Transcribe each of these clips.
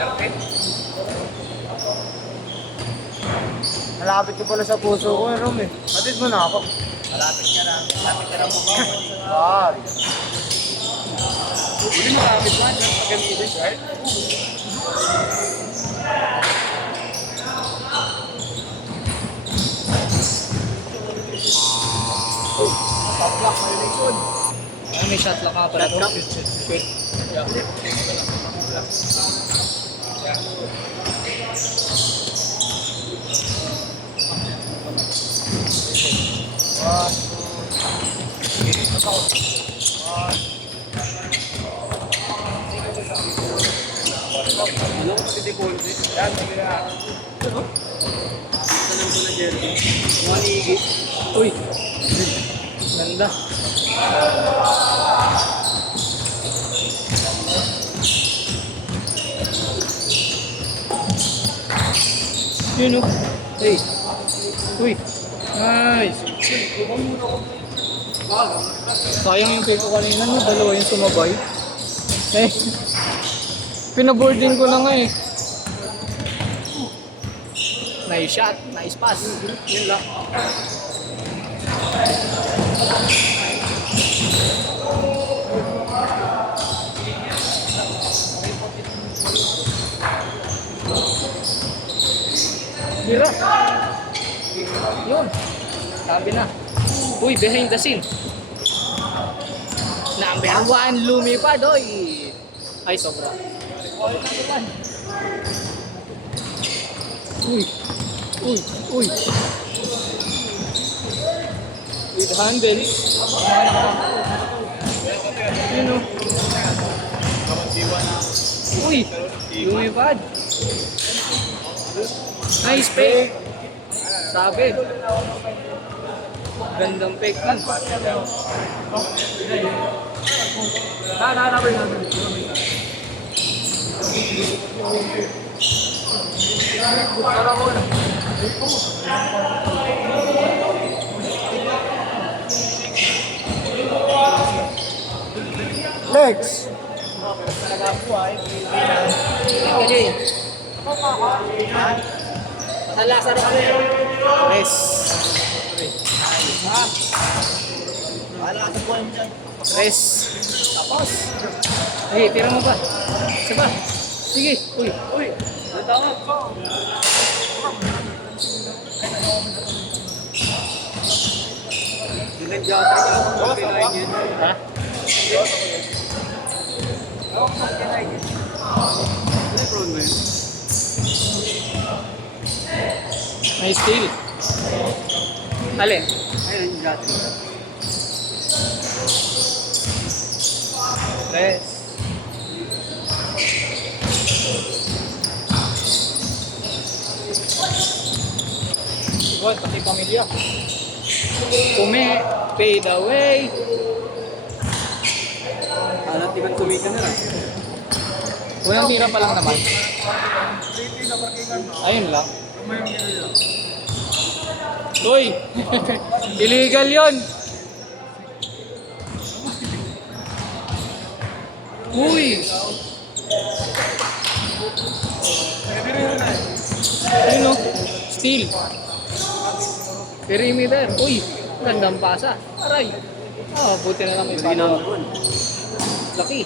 Perfect. Malapit ko pala sa puso ko, Rom eh. Hatid mo na ako. Malapit ka na. Malapit ka na po ba? Ah, Hindi malapit na. Diyan pagamitin, right? top lock, may likod. Ay, may shot lock nga pala to. Shoot. Yeah. One, Ano ko pati deposit? Yan, magkaya. Ano? Tanong ko na jersey. Mga higit. Uy! Ganda. Yun o. Hey. Uy. Nice. Sayang yung pick ko kanina, no? Dalawa yung sumabay. Eh. Pinaboarding ko na nga eh. Nice shot, nice pass. Yun lang. Hira. Yun. Sabi na. Uy, behind the scene. Number 1, lumipad, oy. Ay, sobra. Uy. Uy. Uy. With handles. Yun o. Uy. Lumipad. Nice fake. Sabi. Gandang fake man. legs. Okay. Sa Lazaro ka rin. Press. Press. Tapos. Ay, tira mo pa. Isa pa. Sige. Uy. Uy. Natawag. Ha? May steal. Alin? Ayun, yung gato. Press. Igual, pati pamilya. Kume, fade away. Alam, di ba kumita na lang? Unang tira pa lang naman. Ayun lang. Uy! Illegal yun! Uy! Ayun o. Steal. Perimeter. Uy! Gandang pasa. Aray! Oh, buti na lang may pala. Laki.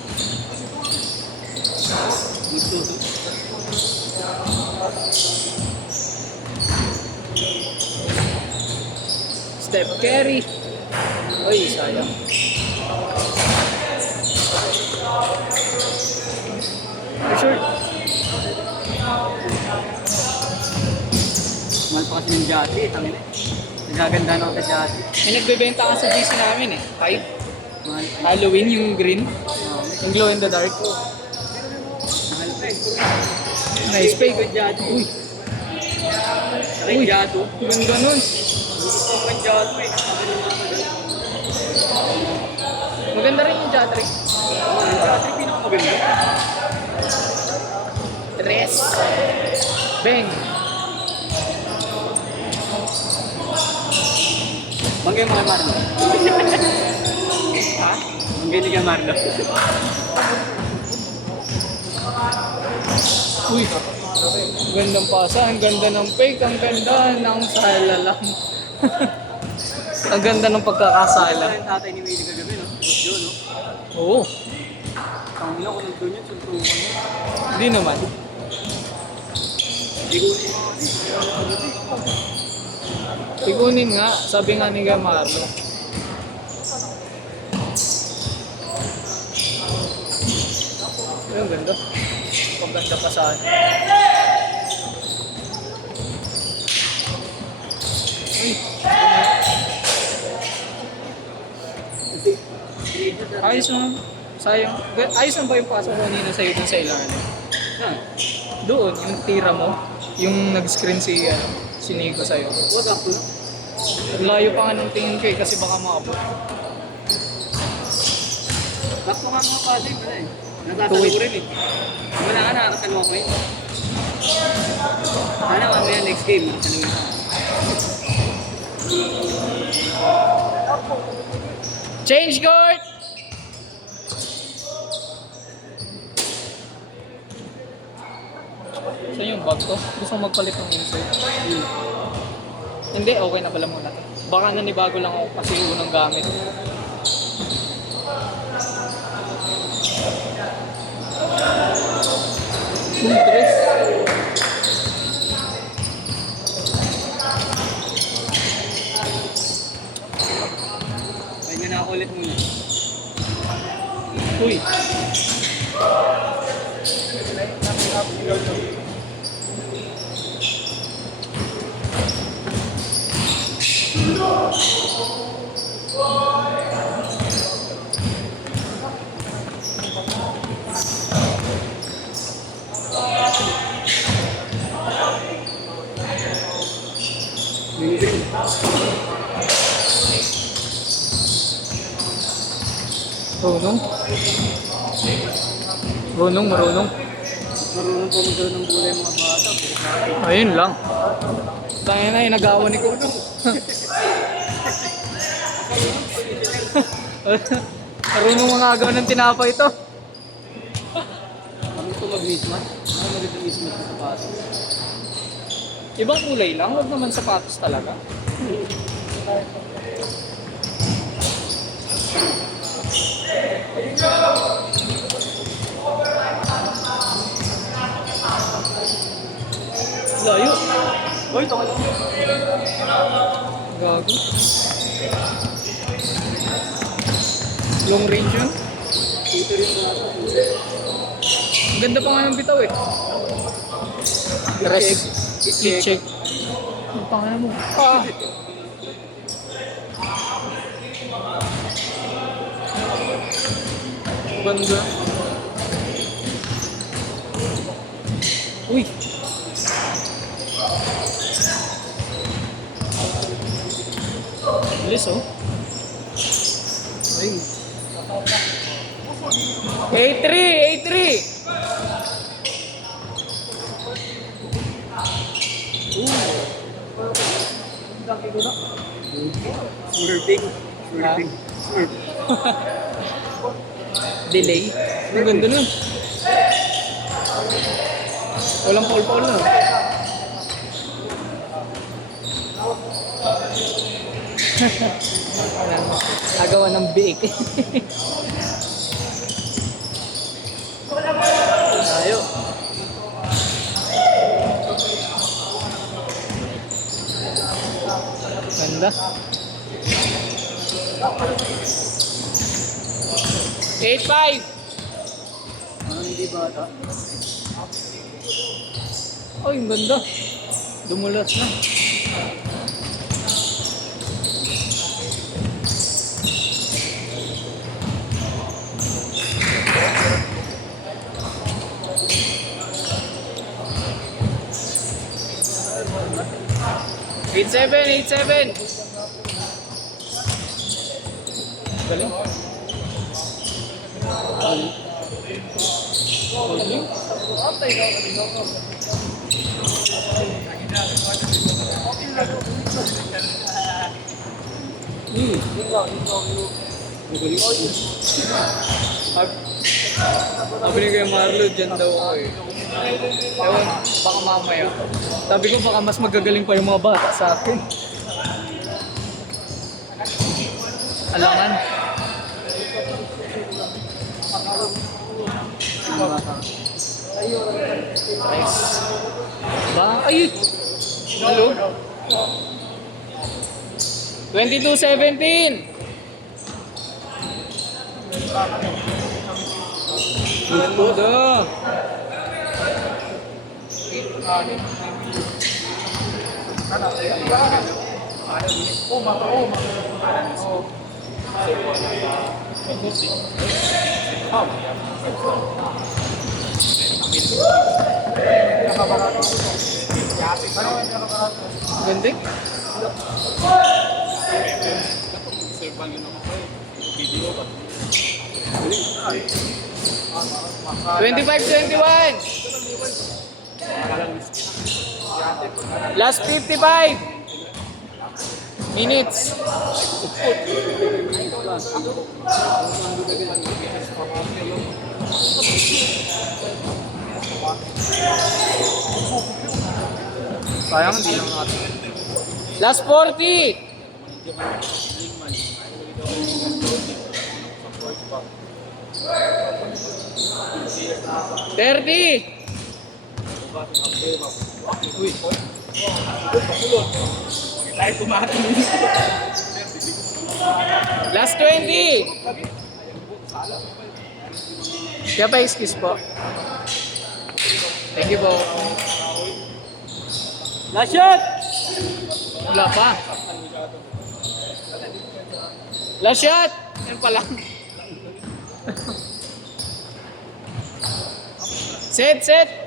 Step carry. Uy, sayang. Sure. Mahal pa kasi ng Jati, tangin eh. Nagaganda na ako sa Jati. May nagbebenta ka sa GC namin eh. 5. Halloween yung green. Yung glow in the dark. Mahal pa eh. Nice fake. Uy. Uy, Jato. Ganda nun. Maganda rin yung Jatri. Yung Jatri pinakamaganda. Tres. Bang. Manggay mga Marlo. Ha? Manggay ni Marlo. Uy, ang gandang pasa, ang ganda ng fake, ang ganda ng sala lang. Ang ganda ng pagkakasala. Yung tatay ni Willie kagabi, no? Yun, no? Oo, Ang ina ko nandun yun, suntukan mo. hindi naman. Hindi ko Ikunin nga, sabi nga ni Gamarlo. Ay, ang ganda. Ang ganda pa saan. Uy, ayos naman. Sayang. Ayos naman ba yung pasok kanina sa'yo dun sa ilalim? Doon, yung tira mo. Yung nag-screen si Nico sa'yo. Wag ako. Ang layo pa nga ng tingin ko eh, kasi baka maabot. Bakto nga mga pala eh. Natatalo ko rin eh. Wala ka nakakatalo ko eh. Sana mamaya next game, nakatalo ka. Change court! Saan yung bag ko? Gusto kong magpalit ng insert. Hindi, okay na pala muna. Baka nanibago lang ako kasi unang gamit. Tres. Pahinga na ako ulit muna. Uy! Marunong? Marunong, marunong. Marunong po magkaroon ng bulay mga bata. Ayun lang. Tangin na, inagawa ni Kuno. Marunong mga agaw ng tinapay ito. Kami ito mag-mismatch. Ano magandang mismatch sa sapatos? Ibang kulay lang, huwag naman sapatos talaga. Layo. Uy, ito ka lang. Gago. Long range yun. Ito rin mga Ang ganda pa nga ng bitaw eh. Rest. I-check. Ang pangalan mo. Ah! Ganda. Uy! Bilis oh. Ay. A3! A3! Swerving. Swerving. Swerve. Delay. Ang ganda nun. Walang paul-paul na. Agawa ng biik. Tayo. Ganda. 8-5. Hindi bata. Ay, ang ganda. Dumulas na. Eight seven. Galing. Sabi ni Kuya Marlo, dyan daw ako eh. Ewan, baka mamaya. Sabi ko baka mas magagaling pa yung mga bata sa akin. Alangan. Nice. Ba? Ay! Hello? 22-17! Good ah! Ganda. 25-21. Last 55 minutes. Sayang hindi lang natin. Last 40. Thirty. Last 20. Kaya pa excuse po. Thank you po. Last shot! Wala pa. Last shot! Yan pa lang. Set, set!